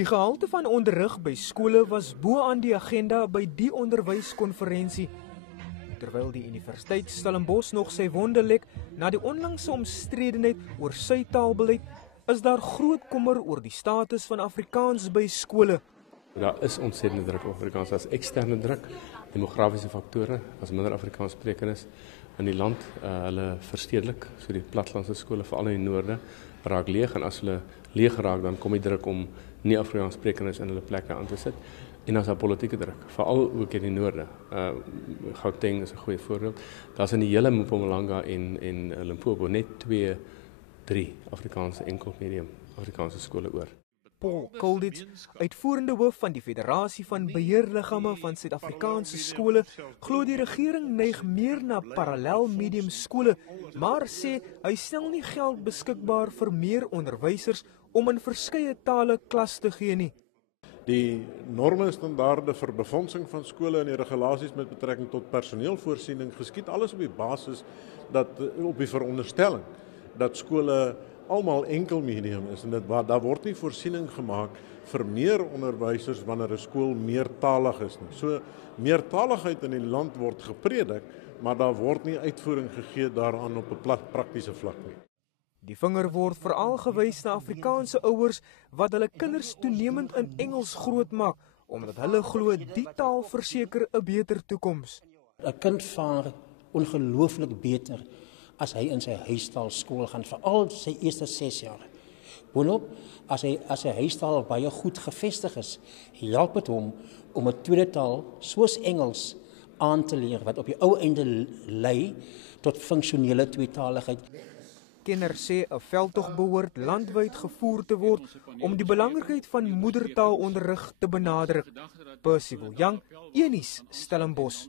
Die gehalte van onderrig by skole was bo aan die agenda by die onderwyskonferensie. Terwyl die Universiteit Stellenbosch nog sy wonde lek na die onlangse omstredenheid oor sy taalbeleid, is daar groot kommer oor die status van Afrikaans by skole. Daar is ontsettende druk op Afrikaans, as eksterne druk, demografiese faktore, as minder Afrikaans sprekendes in die land, hulle verstedelik, so die plattelandse skole, veral in die noorde, raak leeg, en as hulle leeg raak, dan kom die druk om nie Afrikaans sprekendes in hulle plekke aan te sit, en as daar politieke druk, veral ook in die noorde. Gauteng is 'n goeie voorbeeld. Daar's in die hele Mpumalanga en Limpopo net 2-3 Afrikaanse enkelmedium Afrikaanse skole oor. Paul Kolditz, uitvoerende hoof van die Federasie van Beheerliggame van Suid-Afrikaanse skole, glo die regering neig meer na parallel medium skole, maar sê hy stel nie geld beskikbaar vir meer onderwysers om in verskeie tale klas te gee nie. Die norme en standaarde vir befondsing van skole en die regulasies met betrekking tot personeelvoorsiening geskied alles op die basis op die veronderstelling dat skole almal enkelmedium is en daar word nie voorsiening gemaak vir meer onderwysers wanneer 'n skool meertalig is nie. So meertaligheid in die land word gepredik, maar daar word nie uitvoering gegee daaraan op 'n praktiese vlak nie. Die vinger word veral gewys na Afrikaanse ouers wat hulle kinders toenemend in Engels grootmaak, omdat hulle glo die taal verseker 'n beter toekoms. 'n Kind vaar ongelooflik beter as hy in sy huistaal skool gaan, veral sy eerste 6 jaar. Boonop, as sy huistaal baie goed gevestig is, help dit hom om 'n tweede taal soos Engels aan te leer, wat op die ou einde lei tot funksionele tweetaligheid. Kenners sê 'n veldtog behoort landwyd gevoer te word om die belangrikheid van moedertaalonderrig te benadruk. Percival Young, Enies, Stellenbosch.